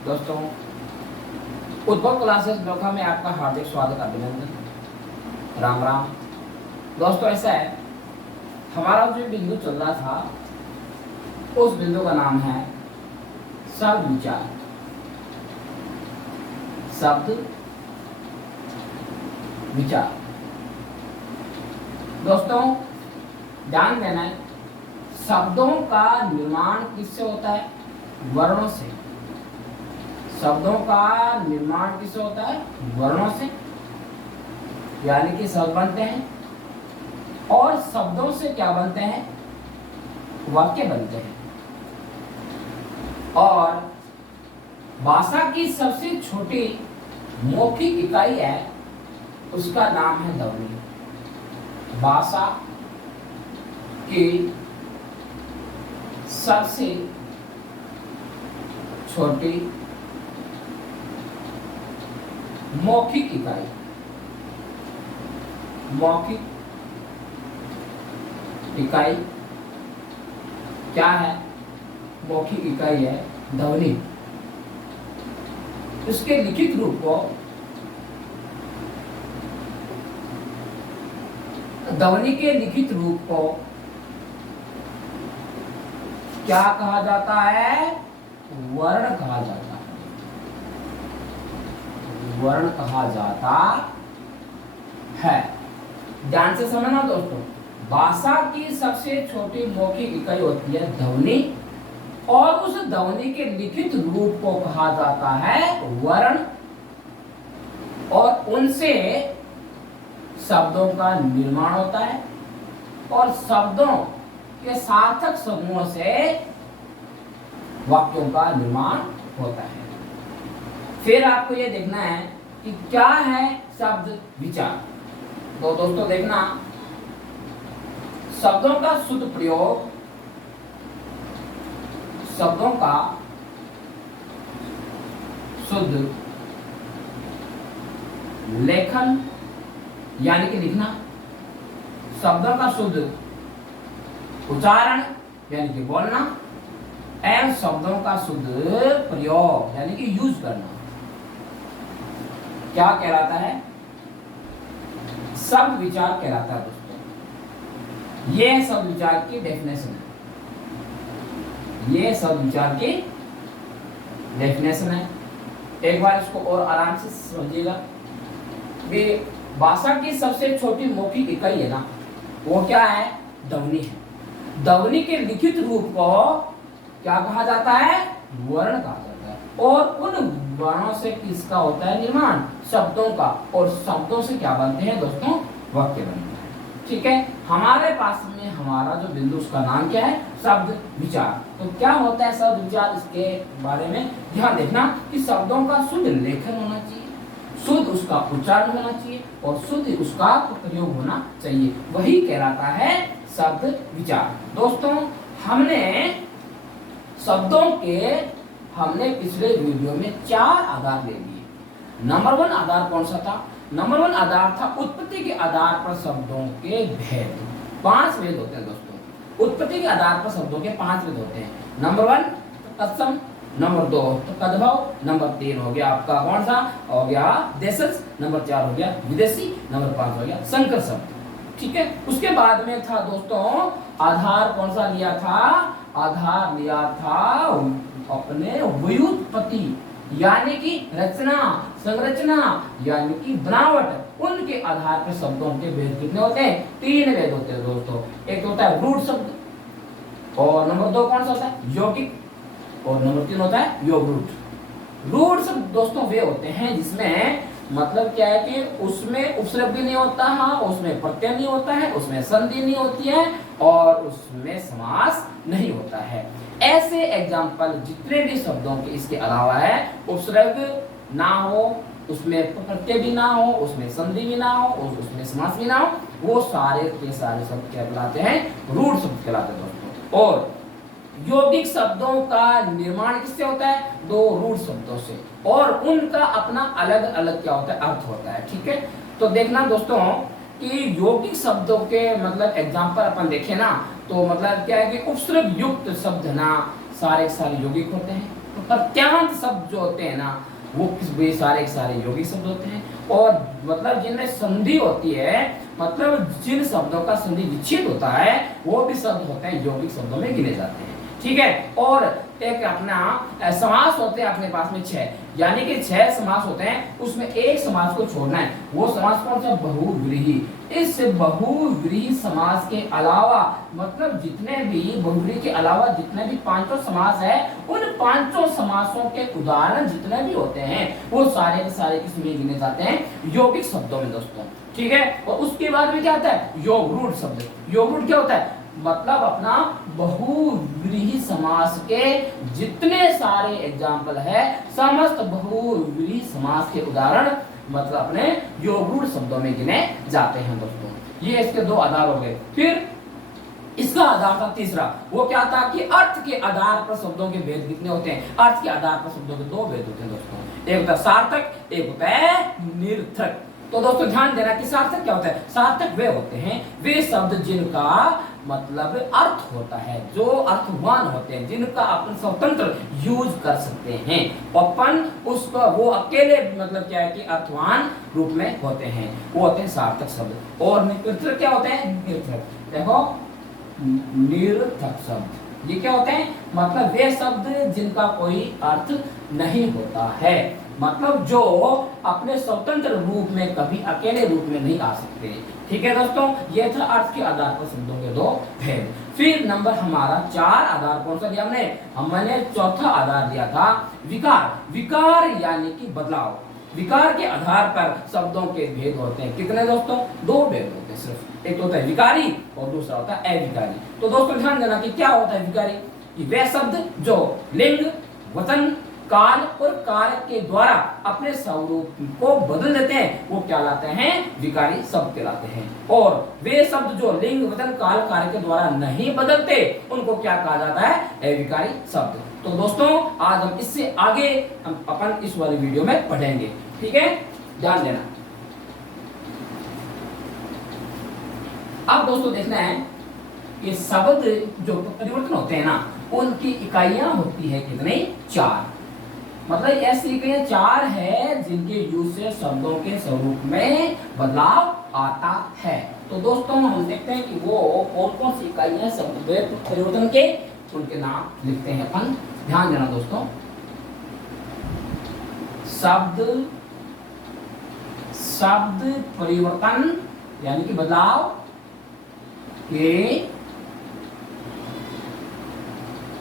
दोस्तों, उद्भव क्लासेस नोखा में आपका हार्दिक स्वागत, अभिनंदन, राम राम। दोस्तों, ऐसा है, हमारा जो बिंदु चल रहा था उस बिंदु का नाम है शब्द विचार। शब्द विचार। दोस्तों, ध्यान देना है, शब्दों का निर्माण किससे होता है? वर्णों से। शब्दों का निर्माण किससे होता है? वर्णों से, यानी कि शब्द बनते हैं और शब्दों से क्या बनते हैं? वाक्य बनते हैं। और भाषा की सबसे छोटी मौखिक इकाई है, उसका नाम है ध्वनि। भाषा की सबसे छोटी मौखिक इकाई, मौखिक इकाई क्या है? मौखिक इकाई है ध्वनि। उसके लिखित रूप को ध्वनि के लिखित रूप को क्या कहा जाता है? वर्ण कहा जाता है। वर्ण कहा जाता है। ध्यान से समझना दोस्तों, भाषा की सबसे छोटी मौखिक इकाई होती है ध्वनि, और उस ध्वनि के लिखित रूप को कहा जाता है वर्ण, और उनसे शब्दों का निर्माण होता है, और शब्दों के सार्थक समूह से वाक्यों का निर्माण होता है। फिर आपको यह देखना है कि क्या है शब्द विचार। तो दोस्तों देखना, शब्दों का शुद्ध प्रयोग, शब्दों का शुद्ध लेखन यानी कि लिखना, शब्दों का शुद्ध उच्चारण यानी कि बोलना, एवं शब्दों का शुद्ध प्रयोग यानी कि यूज करना क्या कहलाता है? शब्द विचार कहलाता है। दोस्तों, यह शब्द विचार की डेफिनेशन है। यह शब्द विचार की डेफिनेशन है। एक बार इसको और आराम से समझिएगा कि भाषा की सबसे छोटी मौखिक इकाई है ना, वो क्या है? ध्वनि है। ध्वनि के लिखित रूप को क्या कहा जाता है? वर्ण कहा जाता है। और उन वर्णों से किसका होता है निर्माण? शब्दों का। और शब्दों से क्या बनते हैं दोस्तों? वाक्य बनते हैं। ठीक है, हमारे पास में हमारा जो बिंदु, उसका नाम क्या है? शब्द विचार। तो क्या होता है शब्द विचार? इसके बारे में ध्यान देखना कि शब्दों का शुद्ध लेखन होना चाहिए, शुद्ध उसका उच्चारण होना चाहिए, और शुद्ध उसका प्रयोग होना चाहिए। वही कहलाता है शब्द विचार। दोस्तों, हमने पिछले वीडियो में 4 आधार ले लिए। नंबर 1 आधार कौन सा था? नंबर 1 आधार था उत्पत्ति के आधार पर शब्दों के भेद। 5 भेद होते हैं दोस्तों। उत्पत्ति के आधार पर शब्दों के 5 भेद होते हैं। नंबर 1 तत्सम, नंबर 2 तो तद्भव, नंबर 3 हो गया आपका कौन सा? हो गया देशज, नंबर 4 हो गया विदेशी, नंबर 5 हो गया संकर शब्द। ठीक है, उसके बाद में था दोस्तों आधार कौन सा लिया था? आधार लिया था अपने व्युत्पत्ति यानी कि रचना, संरचना यानी कि बनावट। उनके आधार पर शब्दों के भेद कितने होते हैं? 3 भेद होते हैं दोस्तों। एक होता है रूढ़ शब्द, और नंबर 2 कौन सा होता है? यौगिक, और नंबर 3 होता है योग रूढ़। रूढ़ शब्द दोस्तों वे होते हैं जिसमें मतलब क्या है कि उसमें उपसर्ग भी नहीं होता है, उसमें प्रत्यय नहीं होता है, उसमें संधि नहीं होती है, और उसमें समास नहीं होता है। ऐसे एग्जाम्पल जितने भी शब्दों के इसके अलावा है, उपसर्ग ना हो, उसमें प्रत्यय भी ना हो, उसमें संधि भी ना हो, उसमें समास भी ना हो, वो सारे के सारे शब्द क्या कहलाते हैं? रूढ़ शब्द कहलाते हैं दोस्तों। और यौगिक शब्दों का निर्माण किससे होता है? 2 रूढ़ शब्दों से, और उनका अपना अलग अलग क्या होता है? अर्थ होता है। ठीक है, तो देखना दोस्तों कि यौगिक शब्दों के मतलब एग्जाम्पल अपन देखें ना, तो मतलब क्या है कि उपसर्ग युक्त शब्द ना सारे यौगिक होते हैं। प्रत्यांत शब्द जो होते हैं ना वो वे सारे के सारे यौगिक शब्द होते हैं, और मतलब जिनमें संधि होती है, मतलब जिन शब्दों का संधि विच्छेद होता है वो भी शब्द होते हैं यौगिक शब्दों में गिने जाते हैं। ठीक है, और एक अपना समास होते हैं अपने पास में 6, यानी कि 6 समास होते हैं, उसमें एक समास को छोड़ना है। वो समास कौन सा? बहुव्रीहि। इस बहुव्रीहि समास के अलावा, मतलब जितने भी बहुव्रीहि के अलावा जितने भी पांचों समास है, उन पांचों समासों के उदाहरण जितने भी होते हैं वो सारे के सारे किसमें गिने जाते हैं? यौगिक शब्दों में दोस्तों। ठीक है, और उसके बाद में क्या आता है? योगरूढ़ शब्द। योगरूढ़ क्या होता है? मतलब अपना बहुव्रीहि समास के जितने सारे एग्जाम्पल है, समस्त बहुव्रीहि समास के उदाहरण मतलब अपने योगरूढ़ शब्दों में गिने जाते हैं दोस्तों। ये इसके दो आधार हो गए। फिर इसका आधार था तीसरा, वो क्या था कि अर्थ के आधार पर शब्दों के भेद कितने होते हैं? अर्थ के आधार पर शब्दों के दो भेद होते हैं दोस्तों, एक होता है सार्थक, एक होता है निरर्थक। तो दोस्तों ध्यान देना कि सार्थक क्या होता है? सार्थक वे होते हैं वे शब्द जिनका मतलब अर्थ होता है, जो अर्थवान होते हैं, जिनका अपन स्वतंत्र यूज कर सकते हैं, अपन उसका वो अकेले मतलब क्या है कि अर्थवान रूप में होते हैं, वो होते हैं सार्थक शब्द। और निरर्थक क्या होते हैं? निरर्थक। देखो निरर्थक शब्द ये क्या होते हैं? मतलब वे शब्द जिनका कोई अर्थ नहीं होता है, मतलब जो अपने स्वतंत्र रूप में कभी अकेले रूप में नहीं आ सकते। ठीक है दोस्तों, ये था अर्थ के आधार पर शब्दों के दो भेद। फिर नंबर हमारा 4 आधार कौन सा दिया हमने चौथा आधार दिया था विकार। विकार यानी कि बदलाव। विकार के आधार पर शब्दों के भेद होते हैं कितने दोस्तों? 2 भेद होते हैं सिर्फ, एक तो होता है विकारी और दूसरा होता है अविकारी। तो दोस्तों ध्यान देना कि क्या होता है विकारी, कि वे शब्द जो लिंग, वचन, काल और कारक के द्वारा अपने स्वरूप को बदल देते हैं वो क्या लाते हैं? विकारी शब्द कहलाते हैं। और वे शब्द जो लिंग, वचन, काल, कारक के द्वारा नहीं बदलते उनको क्या कहा जाता है? अविकारी शब्द। तो दोस्तों आज हम इससे आगे हम अपन इस वाली वीडियो में पढ़ेंगे। ठीक है, ध्यान देना। अब दोस्तों देखना है ये शब्द जो परिवर्तन होते हैं ना उनकी इकाइयां होती है कितनी? 4। मतलब ऐसी इकाइयां 4 है जिनके यूज से शब्दों के स्वरूप में बदलाव आता है। तो दोस्तों हम देखते हैं कि वो कौन कौन सी इकाइयां शब्द परिवर्तन के, उनके नाम लिखते हैं अपन। ध्यान देना दोस्तों, शब्द परिवर्तन यानी कि बदलाव के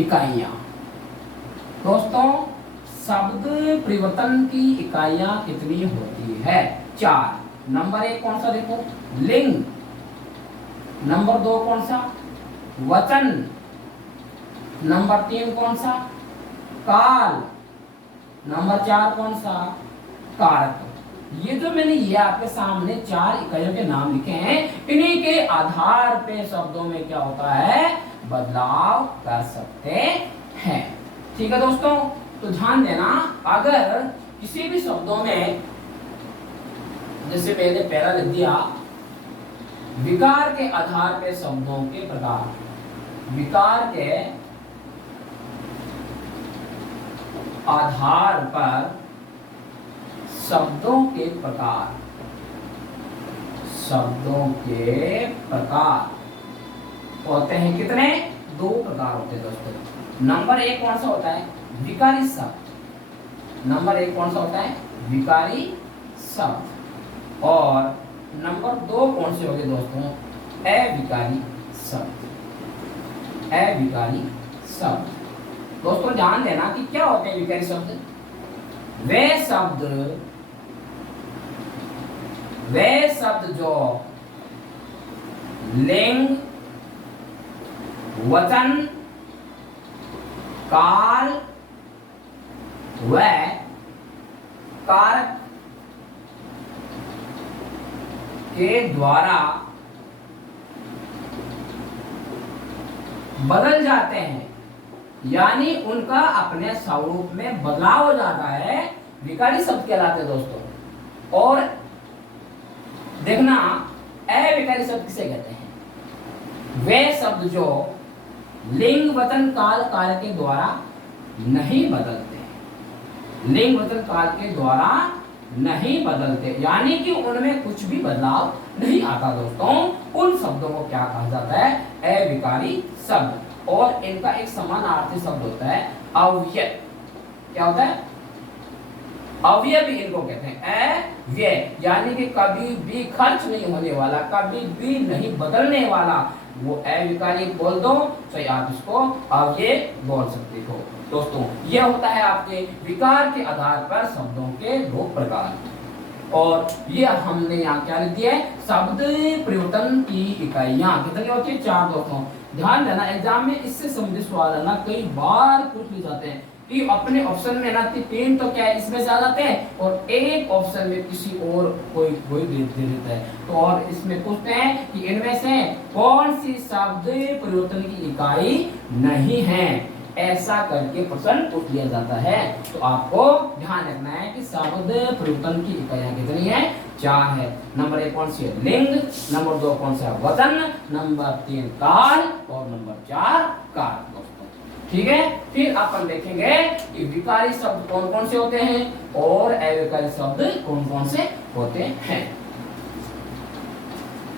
इकाइयां। दोस्तों शब्द परिवर्तन की इकाइयां कितनी होती है? 4। नंबर 1 कौन सा देखो? लिंग। नंबर 2 कौन सा? वचन। नंबर 3 कौन सा? काल। नंबर 4 कौन सा? कारक। ये जो मैंने ये आपके सामने 4 इकाइयों के नाम लिखे हैं, इन्हीं के आधार पे शब्दों में क्या होता है? बदलाव कर सकते हैं। ठीक है दोस्तों, तो ध्यान देना, अगर किसी भी शब्दों में जैसे मैंने पहला लिख दिया विकार के आधार पे शब्दों के प्रकार, विकार के आधार पर शब्दों के प्रकार, शब्दों के प्रकार होते हैं कितने? 2 प्रकार होते हैं दोस्तों। नंबर 1 कौन सा होता है? विकारी शब्द। नंबर 1 कौन सा होता है? विकारी शब्द। और नंबर 2 कौन से होंगे दोस्तों? अविकारी शब्द। अविकारी शब्द। दोस्तों ध्यान देना कि क्या होते हैं विकारी शब्द? वे शब्द जो लिंग, वचन, काल व कारक के द्वारा बदल जाते हैं, यानी उनका अपने स्वरूप में बदलाव हो जाता है, विकारी शब्द कहलाते हैं दोस्तों। और देखना अविकारी शब्द किसे कहते हैं? वे शब्द जो लिंग, वचन, काल, कारक के द्वारा नहीं बदलते, लिंग वचन काल के द्वारा नहीं बदलते, यानी कि उनमें कुछ भी बदलाव नहीं आता दोस्तों। उन शब्दों को क्या कहा जाता है? अविकारी शब्द। और इनका एक समानार्थी शब्द होता है अव्यय। क्या होता है? अव्यय भी इनको कहते हैं, अव्यय यानी कि कभी भी खर्च नहीं होने वाला, कभी भी नहीं बदलने वाला। वो अविकारी बोल दो तो आप इसको अव्यय बोल सकते हो दोस्तों। यह होता है आपके विकार के आधार पर शब्दों के दो प्रकार। और ये हमने यहाँ क्या लिख दिया है? शब्द परिवर्तन की इकाइयां कितनी होती है? 4 दोस्तों। ध्यान देना, एग्जाम में इससे संबंधित सवाल है ना कई बार पूछ लिए जाते हैं कि अपने ऑप्शन में ना 3 तो क्या है इसमें से आ जाते हैं और एक ऑप्शन में किसी और कोई दे देता है। तो और इसमें पूछते हैं कि इनमें से कौन सी शब्द परिवर्तन की इकाई नहीं है, ऐसा करके प्रश्न पूछ लिया जाता है। तो आपको ध्यान रखना है कि शब्द परिवर्तन की इकाइयां कितनी है? 4 है। नंबर 1 कौन सी है? लिंग। नंबर 2 कौन सा है? वचन। नंबर 3 काल और नंबर 4 काल दोस्तों। ठीक है, फिर अपन देखेंगे कि विकारी शब्द कौन कौन से होते हैं और अविकारी शब्द कौन कौन से होते हैं।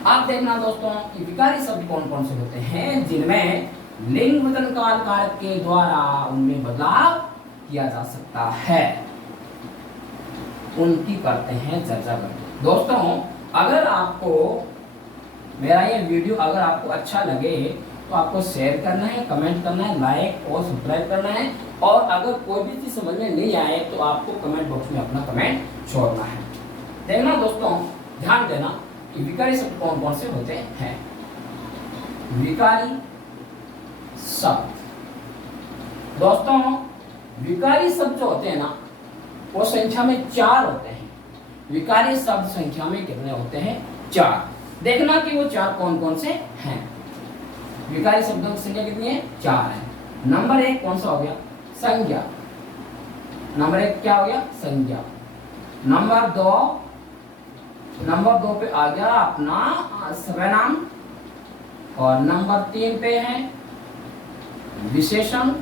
आप देखना दोस्तों कि विकारी शब्द कौन कौन से होते हैं जिनमें लिंग वचन काल कारक के द्वारा उनमें बदलाव किया जा सकता है, उनकी करते हैं चर्चा करते। दोस्तों अगर आपको मेरा ये वीडियो अगर आपको अच्छा लगे तो आपको शेयर करना है, कमेंट करना है, लाइक और सब्सक्राइब करना है। और अगर कोई भी चीज समझ में नहीं आए तो आपको कमेंट बॉक्स में अपना कमेंट छोड़ना है। देखना दोस्तों, ध्यान देना कि विकारी शब्द कौन कौन से होते हैं। विकारी शब्द दोस्तों, विकारी शब्द जो होते हैं ना वो संख्या में 4 होते हैं। विकारी शब्द संख्या में कितने होते हैं? 4। देखना कि वो 4 कौन कौन से हैं। विकारी शब्दों की संख्या कितनी है? 4 है। नंबर 1 कौन सा हो गया? संज्ञा। नंबर 1 क्या हो गया? संज्ञा। नंबर 2 पे आ गया अपना सर्वनाम। और नंबर 3 पे है विशेषण।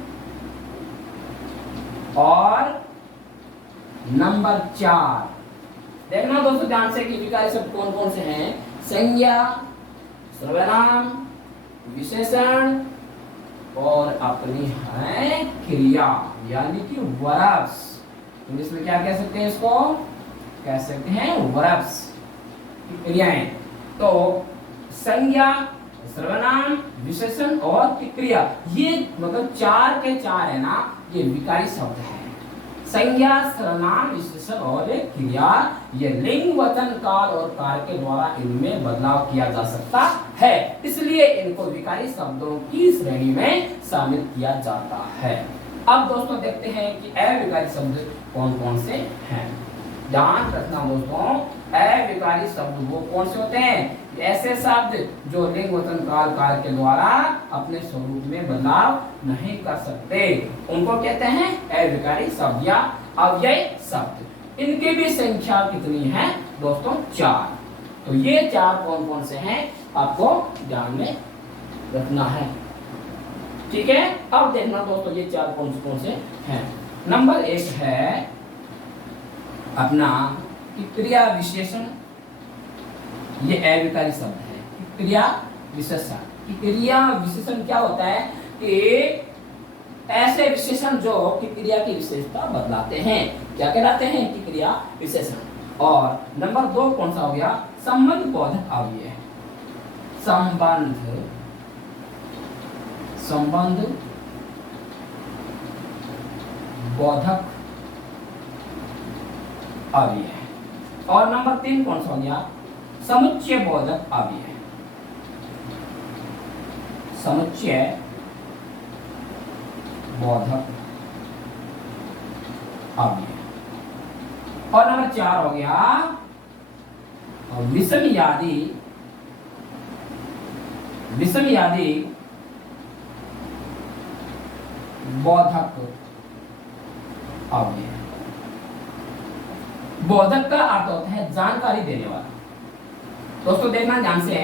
और नंबर 4 देखना दोस्तों ध्यान से कि विकारी शब्द कौन कौन से हैं। संज्ञा, सर्वनाम, विशेषण और अपनी है क्रिया यानी कि वर्ब्स। इंग्लिश में क्या कह सकते हैं? इसको कह सकते हैं वर्ब्स, क्रियाएं। तो संज्ञा, सर्वनाम, विशेषण और क्रिया, ये मतलब 4 के 4 है ना, ये विकारी शब्द है। संज्ञा, सर्वनाम, विशेषण और क्रिया, ये लिंग वचन काल और कार्य के द्वारा इनमें बदलाव किया जा सकता है, इसलिए इनको विकारी शब्दों की श्रेणी में शामिल किया जाता है। अब दोस्तों देखते हैं कि अविकारी शब्द कौन कौन से हैं। ध्यान रखना दोस्तों, अविकारी शब्द वो कौन से होते हैं? ऐसे शब्द जो लिंग वचन काल कार्य के द्वारा अपने स्वरूप में बदलाव नहीं कर सकते, उनको कहते हैं अविकारी शब्द या अव्यय शब्द। इनकी भी संख्या कितनी है दोस्तों? 4। तो ये 4 कौन कौन से हैं आपको ध्यान में रखना है। ठीक है, अब देखना दोस्तों ये 4 कौन से हैं। नंबर 1 है अपना क्रिया विशेषण। ये अविकारी शब्द है। क्रिया विशेषण। क्रिया विशेषण क्या होता है कि ऐसे विशेषण जो कि क्रिया की विशेषता बदलाते हैं, क्या कहलाते हैं? कि क्रिया विशेषण। और नंबर 2 कौन सा हो गया? संबंध बोधक अव्यय। संबंध बोधक अव्यय। और नंबर 3 कौन सा हो गया? समुच्चय बोधक अव्यय। समुच्चय बोधक अव्यय। और नंबर 4 हो गया विषमयादि बोधक अव्यय। बोधक का अर्थ होता है जानकारी देने वाला। दोस्तों देखना ध्यान से,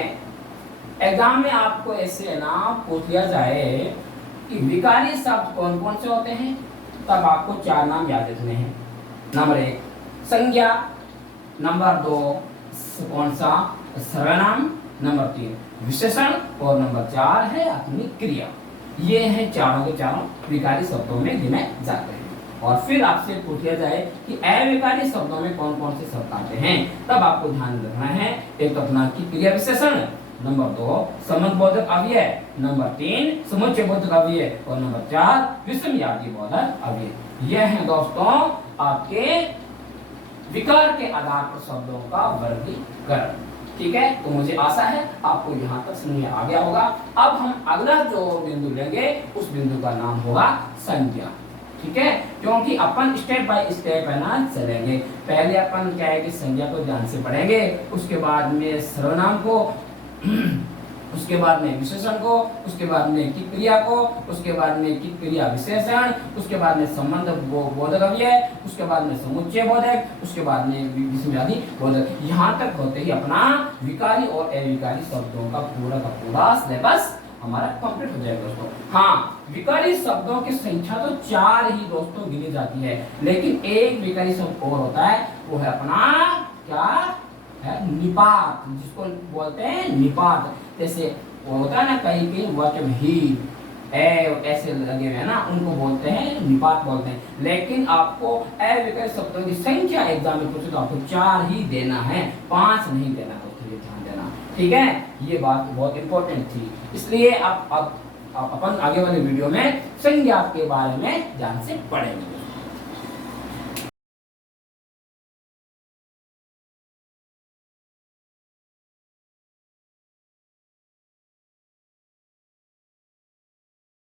एग्जाम में आपको ऐसे ना पूछ लिया जाए कि विकारी शब्द कौन कौन से होते हैं तब आपको 4 नाम याद रखने हैं। नंबर 1 संज्ञा, नंबर 2 कौन सा सर्वनाम, नंबर 3 विशेषण और नंबर 4 है अपनी क्रिया। ये हैं चारों के चारों विकारी शब्दों में गिने जाते हैं। और फिर आपसे पूछा जाए कि अविकारी शब्दों में कौन कौन से शब्द आते हैं, तब आपको ध्यान रखना है एक अपना की क्रिया विशेषण, नंबर 2 संबंध बोधक अव्यय, नंबर 3 समुच्चय बोधक अव्यय और नंबर 4 विषमयादी बोधक अव्यय। यह है दोस्तों आपके विकार के आधार पर शब्दों का वर्गीकरण। ठीक है, तो मुझे आशा है आपको यहाँ तक समझ में आ गया होगा। अब हम अगला जो बिंदु लेंगे उस बिंदु का नाम होगा संज्ञा। ठीक है, क्योंकि अपन स्टेप बाय स्टेप है ना चलेंगे। पहले अपन क्या है कि संज्ञा को ध्यान से पढ़ेंगे, उसके बाद में सर्वनाम को, उसके बाद में विशेषण को, उसके बाद में की क्रिया को, उसके बाद में की क्रिया विशेषण, उसके बाद में संबंध बोधक अव्यय, उसके बाद में समुच्चय बोधक, उसके बाद में विषमयादी बोधक। यहाँ तक होते ही अपना विकारी और अविकारी शब्दों का पूरा सिलेबस हमारा कंप्लीट हो जाएगा दोस्तों। हाँ, विकारी शब्दों की संख्या तो 4 ही दोस्तों गिनी जाती है, लेकिन एक विकारी शब्द और होता है, वो है अपना क्या है निपात, जिसको बोलते हैं निपात। जैसे वो होता है ना कहीं वाक्य में ही ऐसे लगे हुए हैं ना, उनको बोलते हैं निपात बोलते हैं। लेकिन आपको अविकारी शब्दों की संख्या एग्जाम में पूछे तो आपको 4 ही देना है, 5 नहीं देना दोस्तों, ये ध्यान देना। ठीक है, ये बात बहुत इंपॉर्टेंट थी, इसलिए अब अपन आगे वाले वीडियो में संज्ञा के बारे में ध्यान से पढ़ेंगे।